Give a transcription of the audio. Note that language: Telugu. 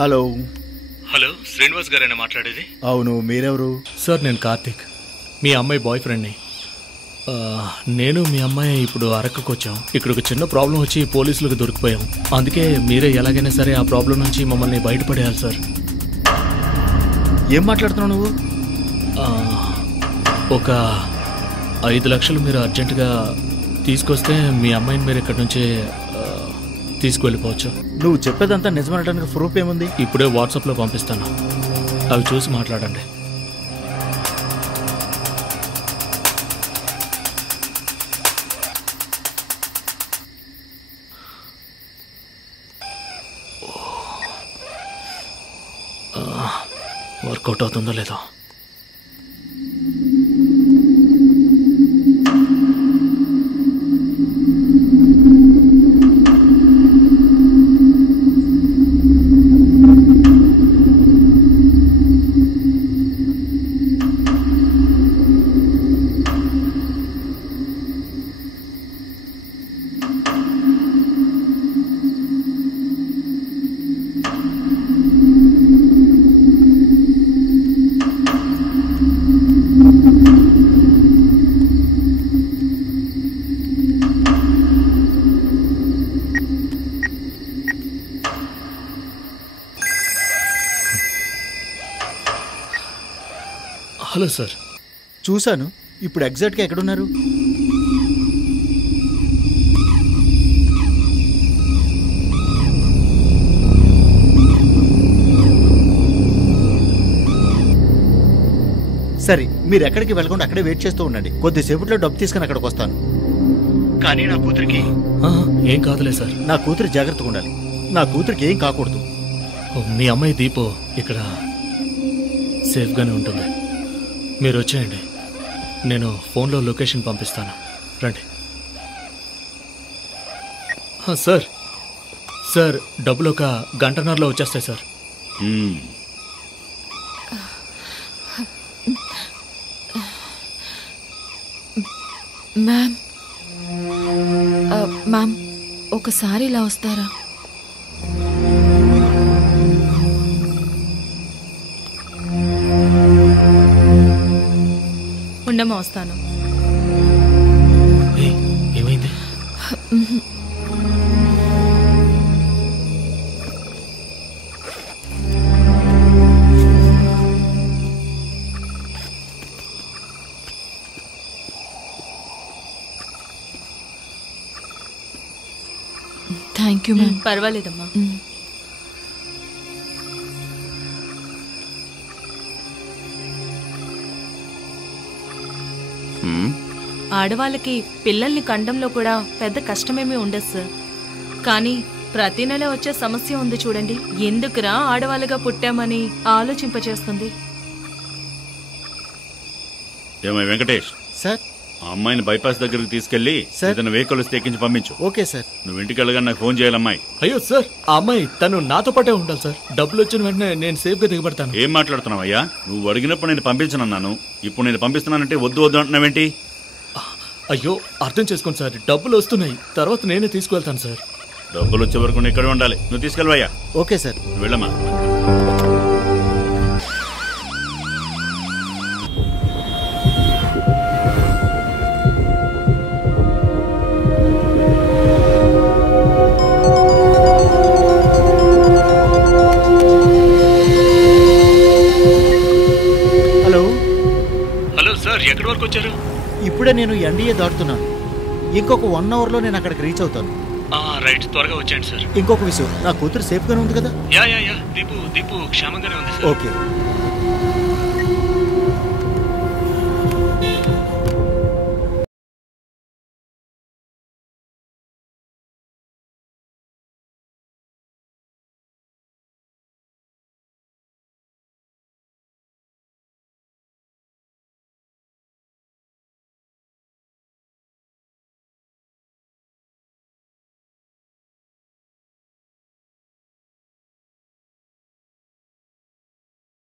హలో హలో, శ్రీనివాస్ గారేనా మాట్లాడేది? అవును, మీరెవరు? సార్ నేను కార్తిక్, మీ అమ్మాయి బాయ్ ఫ్రెండ్ని. నేను మీ అమ్మాయి ఇప్పుడు అరకుకు వచ్చాం. ఇక్కడ ఒక చిన్న ప్రాబ్లం వచ్చి పోలీసులకు దొరికిపోయాం. అందుకే మీరే ఎలాగైనా సరే ఆ ప్రాబ్లం నుంచి మమ్మల్ని బయటపడేయాలి సార్. ఏం మాట్లాడుతున్నావు నువ్వు? ఒక 5 లక్షలు మీరు అర్జెంటుగా తీసుకొస్తే మీ అమ్మాయిని మీరు ఇక్కడి నుంచి తీసుకువెళ్ళిపోవచ్చు. నువ్వు చెప్పేదంతా నిజమనడానికి ప్రూఫ్ ఏముంది? ఇప్పుడే వాట్సాప్లో పంపిస్తాను, అవి చూసి మాట్లాడండి. వర్కౌట్ అవుతుందో లేదో. Hello sir. చూశాను. ఇప్పుడు ఎగ్జాక్ట్గా ఎక్కడున్నారు? సరే, మీరు ఎక్కడికి వెళ్ళకుండా అక్కడే వెయిట్ చేస్తూ ఉండండి. కొద్దిసేపట్లో డబ్బు తీసుకుని అక్కడికి వస్తాను. కానీ నా కూతురికి ఏం కాదులే సార్. నా కూతురు జాగ్రత్తగా ఉండాలి. నా కూతురికి ఏం కాకూడదు. మీ అమ్మాయి దీపు ఇక్కడ సేఫ్గానే ఉంటుంది. మీరు వచ్చేయండి, నేను ఫోన్లో లొకేషన్ పంపిస్తాను. రండి. సార్ సార్ డబ్బులు ఒక గంటన్నరలో వచ్చేస్తాయి సార్. మ్యామ్ ఒకసారి ఇలా వస్తారా? ఉండమ్మా, వస్తాను. ఏమైంది? Thank you ma'am. పర్వాలేదమ్మా. ఆడవాళ్ళకి పిల్లల్ని కండంలో కూడా పెద్ద కష్టమేమీ ఉండదు సార్. కానీ ప్రతి నెల వచ్చే సమస్య ఉంది చూడండి. ఎందుకురా ఆడవాళ్ళగా పుట్టామని ఆలోచింపచేస్తుంది. ఏమై వెంకటేష్ సార్, ఆ అమ్మాయిని బైపాస్ దగ్గరికి తీసుకెళ్లి ఏదైనా వెహికల్ ఎక్కించి పంపించు. Okay sir. నువ్వు ఇంటికి వెళ్ళగా నాకు ఫోన్ చేయాలి అమ్మాయి. అయ్యో సార్, ఆ అమ్మాయి తను నాతో పాటే ఉండాలి సార్. డబ్బులు వచ్చిన వెంటనే నేను సేఫ్ గా దిగబడతాను. ఏం మాట్లాడుతున్నావు అయ్యా? నువ్వు అడిగినప్పుడు నేను పంపించనన్నాను, ఇప్పుడు నేను పంపిస్తున్నానంటే వద్దు వద్దు అంటున్నావేంటి? అయ్యో అర్థం చేసుకోండి సార్, డబ్బులు వస్తున్నాయి, తర్వాత నేనే తీసుకువెళ్తాను సార్. డబ్బులు వచ్చే వరకు నేను ఇక్కడే ఉండాలి. నువ్వు తీసుకెళ్ళవయ్యా. Okay sir. వెళ్ళమ్మా. హలో. హలో సార్, ఎక్కడి వరకు వచ్చారు? ఇప్పుడే నేను ఎన్డీఏ దాటుతున్నాను. ఇంకొక 1 అవర్లో నేను అక్కడికి రీచ్ అవుతాను. రైట్, త్వరగా వచ్చేయండి సార్. ఇంకొక విషయం, నా కూతురు సేఫ్ గానే ఉంది కదా? యా దీపు క్షేమంగానే ఉంది సార్. ఓకే.